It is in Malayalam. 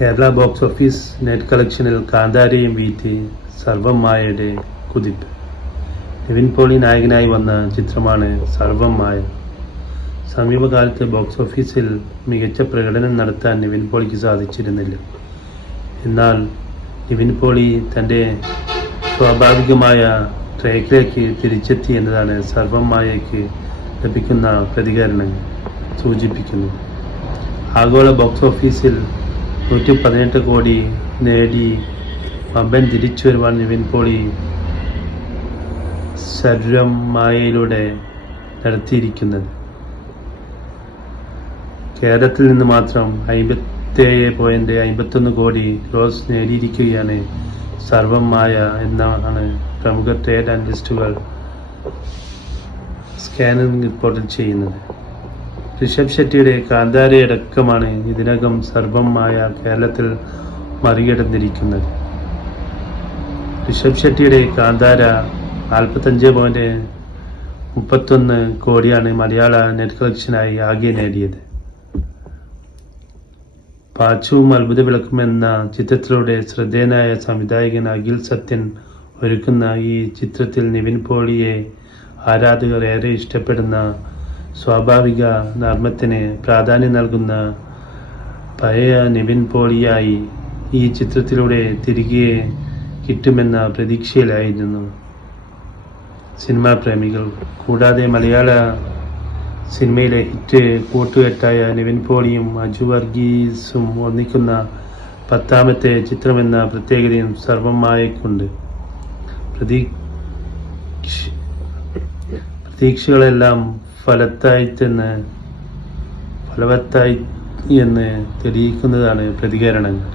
കേരള ബോക്സ് ഓഫീസ് നെറ്റ് കളക്ഷനിൽ കാന്താരയും വീഴ്ത്തി സർവം മായയുടെ കുതിപ്പ്. നിവിൻ പോളി നായകനായി വന്ന ചിത്രമാണ് സർവം മായ. സമീപകാലത്ത് ബോക്സ് ഓഫീസിൽ മികച്ച പ്രകടനം നടത്താൻ നിവിൻ പോളിക്ക് സാധിച്ചിരുന്നില്ല. എന്നാൽ നിവിൻ പോളി തൻ്റെ സ്വാഭാവികമായ ട്രാക്കിലേക്ക് തിരിച്ചെത്തി എന്നതാണ് സർവം മായയ്ക്ക് ലഭിക്കുന്ന പ്രതികരണങ്ങൾ സൂചിപ്പിക്കുന്നു. ആഗോള ബോക്സ് ഓഫീസിൽ 118 കോടി നേടി വമ്പൻ തിരിച്ചു വരുവാൻ നിവിൻ പോളി സർവം മായയിലൂടെ നടത്തിയിരിക്കുന്നത്. കേരളത്തിൽ നിന്ന് മാത്രം 57.51 കോടി ഗ്രോസ് നേടിയിരിക്കുകയാണ് സർവം മായ എന്നാണ് പ്രമുഖ ട്രേഡ് അനലിസ്റ്റുകൾ സ്കാനിംഗ് റിപ്പോർട്ടിൽ ചെയ്യുന്നത്. ഋഷഭ് ഷെട്ടിയുടെ കാന്താരയടക്കമാണ് ഇതിനകം സർവം മായ കേരളത്തിൽ മറികടന്നിരിക്കുന്നത്. ഋഷഭ് ഷെട്ടിയുടെ കാന്താര 45.31 കോടിയാണ് മലയാള നെറ്റ് കളക്ഷനായി ആകെ നേടിയത്. പാച്ചുവും അത്ഭുത വിളക്കും എന്ന ചിത്രത്തിലൂടെ ശ്രദ്ധേയനായ സംവിധായകൻ അഖിൽ സത്യൻ ഒരുക്കുന്ന ഈ ചിത്രത്തിൽ നിവിൻ പോളിയെ ആരാധകർ ഏറെ ഇഷ്ടപ്പെടുന്ന സ്വാഭാവിക നർമ്മത്തിന് പ്രാധാന്യം നൽകുന്ന പഴയ നിവിൻ പോളിയായി ഈ ചിത്രത്തിലൂടെ തിരികെ കിട്ടുമെന്ന പ്രതീക്ഷയിലായിരുന്നു സിനിമാ പ്രേമികൾ. കൂടാതെ മലയാള സിനിമയിലെ ഹിറ്റ് കൂട്ടുകെട്ടായ നിവിൻ പോളിയും അജു വർഗീസും ഒന്നിക്കുന്ന 10ാമത്തെ ചിത്രമെന്ന പ്രത്യേകതയും സർവം മായയ്ക്കുണ്ട്. പ്രതീക്ഷകളെല്ലാം ഫലവത്തായി എന്ന് തെളിയിക്കുന്നതാണ് പ്രതികരണങ്ങൾ.